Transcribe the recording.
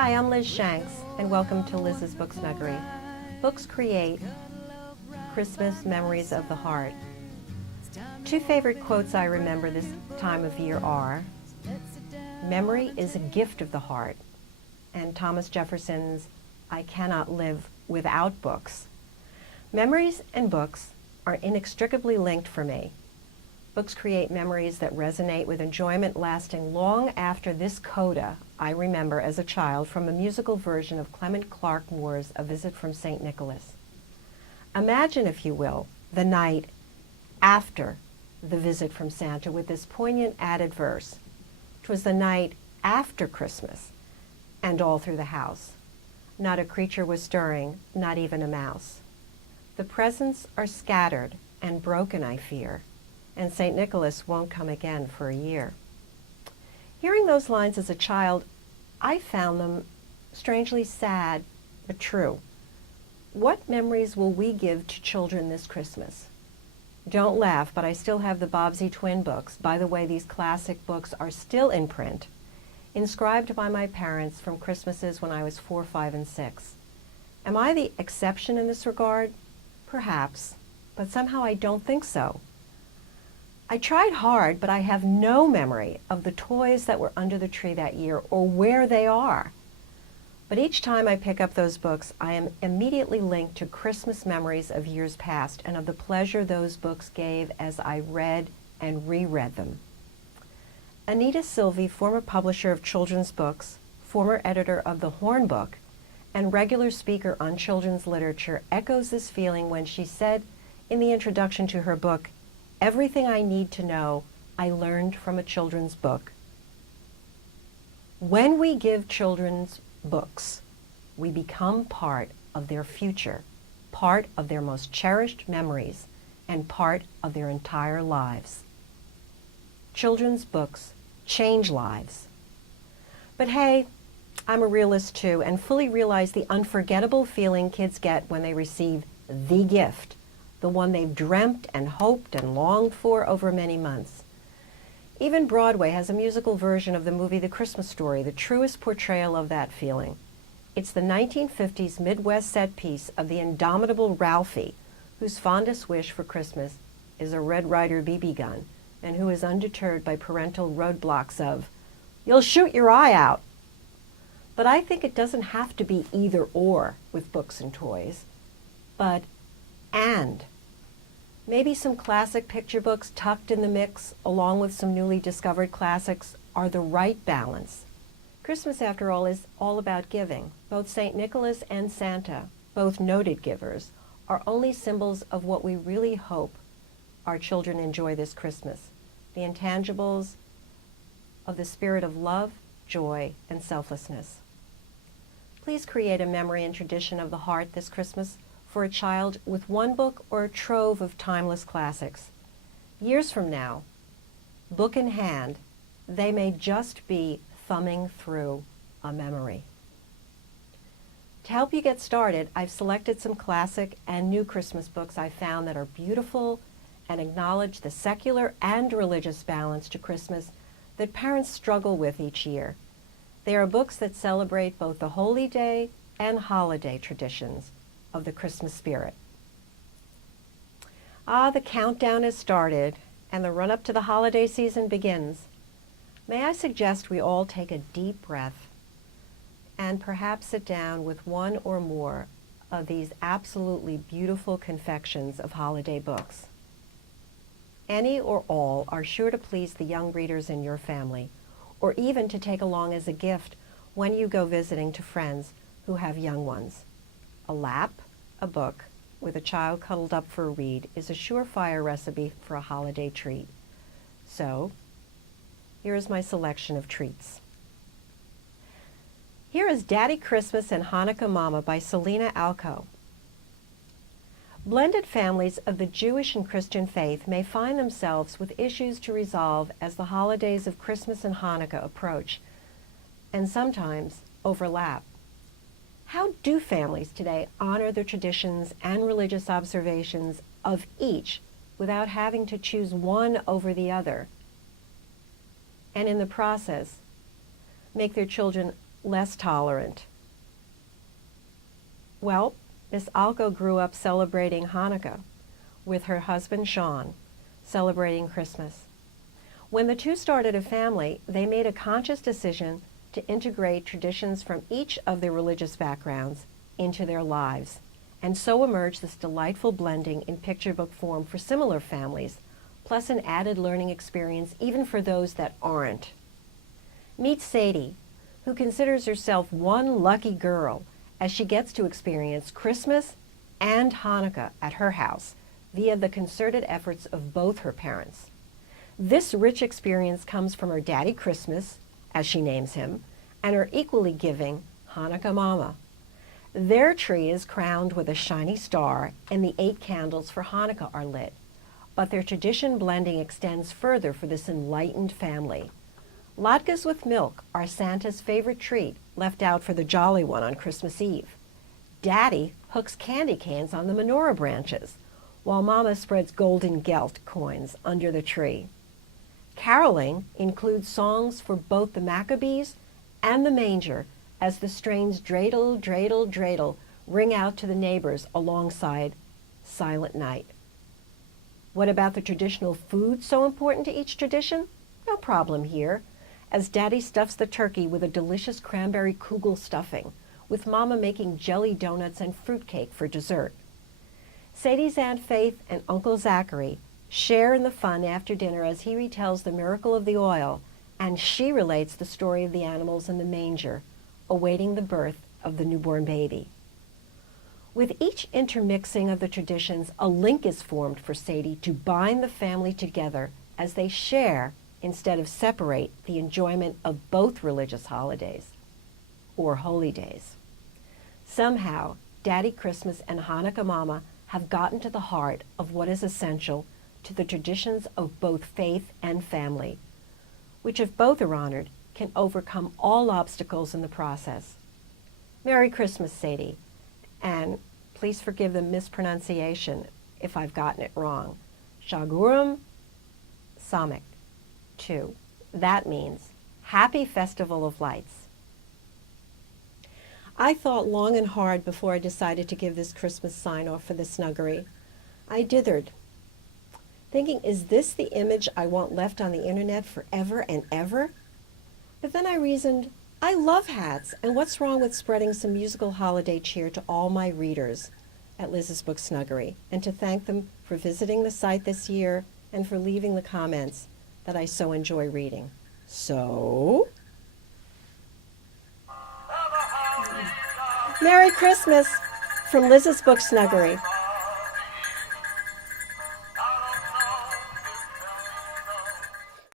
Hi, I'm Liz Shanks, and welcome to Liz's Book Snuggery. Books create Christmas memories of the heart. Two favorite quotes I remember this time of year are, "Memory is a gift of the heart," and Thomas Jefferson's, "I cannot live without books." Memories and books are inextricably linked for me. Books create memories that resonate with enjoyment lasting long after this coda I remember as a child from a musical version of Clement Clarke Moore's A Visit from St. Nicholas. Imagine, if you will, the night after the visit from Santa with this poignant added verse. 'Twas the night after Christmas, and all through the house. Not a creature was stirring, not even a mouse. The presents are scattered and broken, I fear, and St. Nicholas won't come again for a year. Hearing those lines as a child, I found them strangely sad but true. What memories will we give to children this Christmas? Don't laugh, but I still have the Bobbsey twin books. By the way, these classic books are still in print, inscribed by my parents from Christmases when I was 4, 5, and 6. Am I the exception in this regard? Perhaps, but somehow I don't think so. I tried hard, but I have no memory of the toys that were under the tree that year or where they are. But each time I pick up those books, I am immediately linked to Christmas memories of years past and of the pleasure those books gave as I read and reread them. Anita Silvey, former publisher of children's books, former editor of The Horn Book, and regular speaker on children's literature, echoes this feeling when she said in the introduction to her book, "Everything I need to know, I learned from a children's book." When we give children's books, we become part of their future, part of their most cherished memories, and part of their entire lives. Children's books change lives. But hey, I'm a realist too, and fully realize the unforgettable feeling kids get when they receive the gift, the one they've dreamt and hoped and longed for over many months. Even Broadway has a musical version of the movie The Christmas Story, the truest portrayal of that feeling. It's the 1950s Midwest set piece of the indomitable Ralphie, whose fondest wish for Christmas is a Red Ryder BB gun, and who is undeterred by parental roadblocks of, "You'll shoot your eye out." But I think it doesn't have to be either or with books and toys, but and. Maybe some classic picture books tucked in the mix, along with some newly discovered classics, are the right balance. Christmas, after all, is all about giving. Both St. Nicholas and Santa, both noted givers, are only symbols of what we really hope our children enjoy this Christmas, the intangibles of the spirit of love, joy, and selflessness. Please create a memory and tradition of the heart this Christmas for a child with one book or a trove of timeless classics. Years from now, book in hand, they may just be thumbing through a memory. To help you get started, I've selected some classic and new Christmas books I found that are beautiful and acknowledge the secular and religious balance to Christmas that parents struggle with each year. They are books that celebrate both the holy day and holiday traditions of the Christmas spirit. The countdown has started and the run-up to the holiday season begins. May I suggest we all take a deep breath and perhaps sit down with one or more of these absolutely beautiful confections of holiday books. Any or all are sure to please the young readers in your family, or even to take along as a gift when you go visiting to friends who have young ones. A lap, a book, with a child cuddled up for a read is a surefire recipe for a holiday treat. So, here is my selection of treats. Here is Daddy Christmas and Hanukkah Mama by Selina Alko. Blended families of the Jewish and Christian faith may find themselves with issues to resolve as the holidays of Christmas and Hanukkah approach, and sometimes overlap. How do families today honor the traditions and religious observations of each without having to choose one over the other, and in the process make their children less tolerant. Well, Miss Alko grew up celebrating Hanukkah with her husband Sean, celebrating Christmas. When the two started a family, they made a conscious decision to integrate traditions from each of their religious backgrounds into their lives, and so emerged this delightful blending in picture book form for similar families, plus an added learning experience even for those that aren't. Meet Sadie, who considers herself one lucky girl as she gets to experience Christmas and Hanukkah at her house via the concerted efforts of both her parents. This rich experience comes from her Daddy Christmas, as she names him, and her equally giving Hanukkah Mama. Their tree is crowned with a shiny star, and the 8 candles for Hanukkah are lit. But their tradition blending extends further for this enlightened family. Latkes with milk are Santa's favorite treat, left out for the jolly one on Christmas Eve. Daddy hooks candy canes on the menorah branches, while Mama spreads golden gelt coins under the tree. Caroling includes songs for both the Maccabees and the manger, as the strains dreidel, dreidel, dreidel ring out to the neighbors alongside Silent Night. What about the traditional food so important to each tradition? No problem here, as Daddy stuffs the turkey with a delicious cranberry kugel stuffing, with Mama making jelly donuts and fruitcake for dessert. Sadie's Aunt Faith and Uncle Zachary share in the fun after dinner as he retells the miracle of the oil, and she relates the story of the animals in the manger, awaiting the birth of the newborn baby. With each intermixing of the traditions, a link is formed for Sadie to bind the family together as they share instead of separate the enjoyment of both religious holidays, or holy days. Somehow, Daddy Christmas and Hanukkah Mama have gotten to the heart of what is essential to the traditions of both faith and family, which if both are honored, can overcome all obstacles in the process. Merry Christmas, Sadie, and please forgive the mispronunciation if I've gotten it wrong. Shagurum Samek 2. That means Happy Festival of Lights. I thought long and hard before I decided to give this Christmas sign-off for the Snuggery. I dithered, thinking, is this the image I want left on the internet forever and ever? But then I reasoned, I love hats, and what's wrong with spreading some musical holiday cheer to all my readers at Liz's Book Snuggery, and to thank them for visiting the site this year and for leaving the comments that I so enjoy reading. So, Merry Christmas from Liz's Book Snuggery.